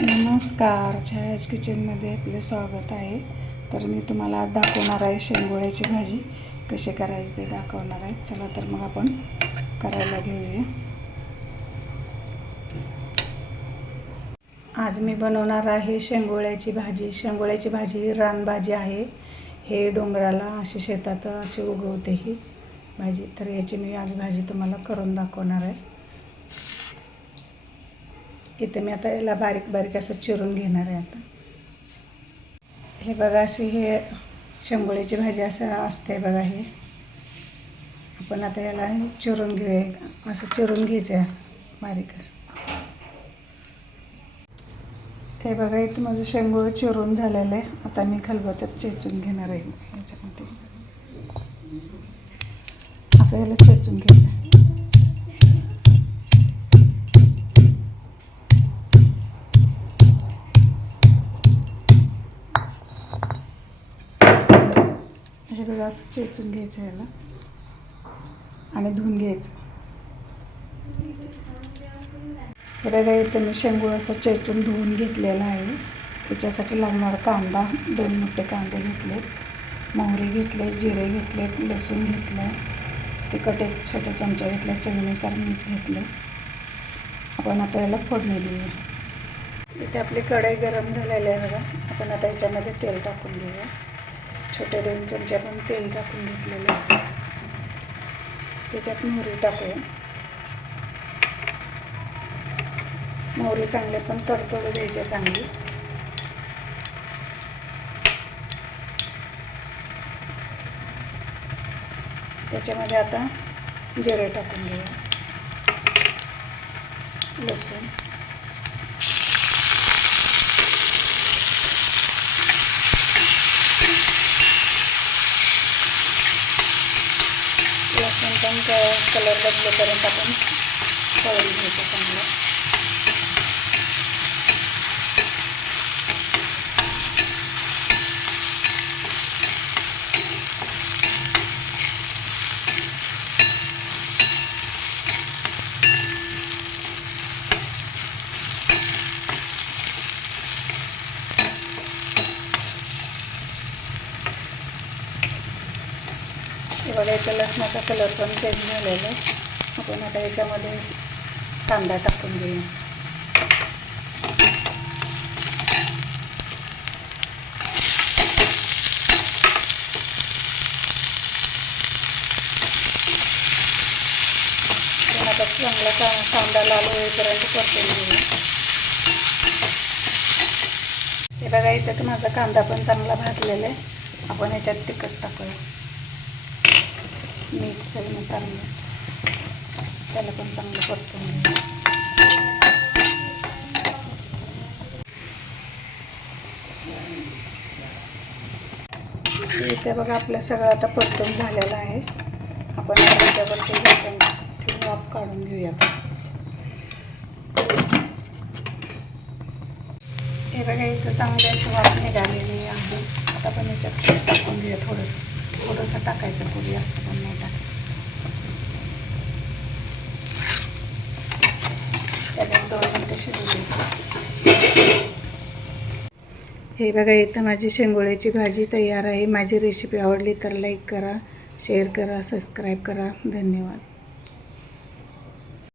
नमस्कार छायाज किचनमध्ये आपले स्वागत आहे. तर मी तुम्हाला आज दाखवणार आहे शेंगोळ्याची भाजी. कशी करायची ते दाखवणार आहे. चला तर मग आपण करायला घेऊया. आज मी बनवणार आहे शेंगोळ्याची भाजी. शेंगोळ्याची भाजी रानभाजी आहे. हे डोंगराला अशी शेतात अशी उगवते ही भाजी. तर याची मी आज भाजी तुम्हाला करून दाखवणार आहे. इथे मी आता याला बारीक बारीक असं चिरून घेणार आहे आता. हे बघा अशी हे शेंगोळ्याची भाजी असं असते बघा हे. आपण आता याला चिरून घेऊया. असं चिरून घ्यायचं आहे. बारीक असं. हे बघा इथं माझं शेंगोळ चिरून झालेलं आहे. आता मी खलबत्यात चेचून घेणार आहे याच्यामध्ये. असं याला चेचून घ्यायचं म्हणजे हे बघा असं चेचून घ्यायचं याला आणि धुवून घ्यायचं. हे बघा इथं मी शेंगूळ असं चेचून धुवून घेतलेला आहे. त्याच्यासाठी लागणारा कांदा दोन मोठे कांदे घेतलेत. मोहरी घेतले जिरे घेतलेत लसूण घेतलं तिखट एक छोटे चमचा घेतला चवीनुसार मीठ घेतलं आपण आता याला फोडणी देऊया. इथे आपली कढई गरम झालेली आहे बघा. आपण आता याच्यामध्ये तेल टाकून घेऊया. छोटे दोन चमचे आपण तेल टाकून घेतलेलं आहे. त्याच्यात मोहरी टाकूया. मोहरी चांगले पण तडतड द्यायचे चांगली. त्याच्यामध्ये आता जिरे टाकून घेऊया. लसूण लसूण पण कलर बदलेपर्यंत आपण तळून घ्यायचं चांगलं बघा इथं लसणाचा कलर पण चेंज झालेला आहे. आपण आता याच्यामध्ये कांदा टाकून घेऊया. आता चांगला का कांदा लाल होईपर्यंत परतून घेऊया. हे बघा इथं तर माझा कांदा पण चांगला भाजलेला आहे. आपण याच्यात तिखट टाकूया. मीठ चवीनुसार मीठ त्याला पण चांगलं परतून इथे बघा आपलं सगळं आता परतून झालेलं आहे. आपण त्याच्यावरती याच्यावरती झाकण ठेवून वाफ काढून घेऊया हे बघा इथं चांगली अशी वाफ निघालेली आहे. आता आपण याच्यात टाकून घेऊया थोडंसं. थोडंसं टाकायचं पुढे जास्त पण नाही टाकायचं त्याला दोन मिनटं शिजू द्यायचं. हे बघा इथं माझी शेंगोळ्याची भाजी तयार आहे. माझी रेसिपी आवडली तर लाईक करा शेअर करा सबस्क्राईब करा. धन्यवाद.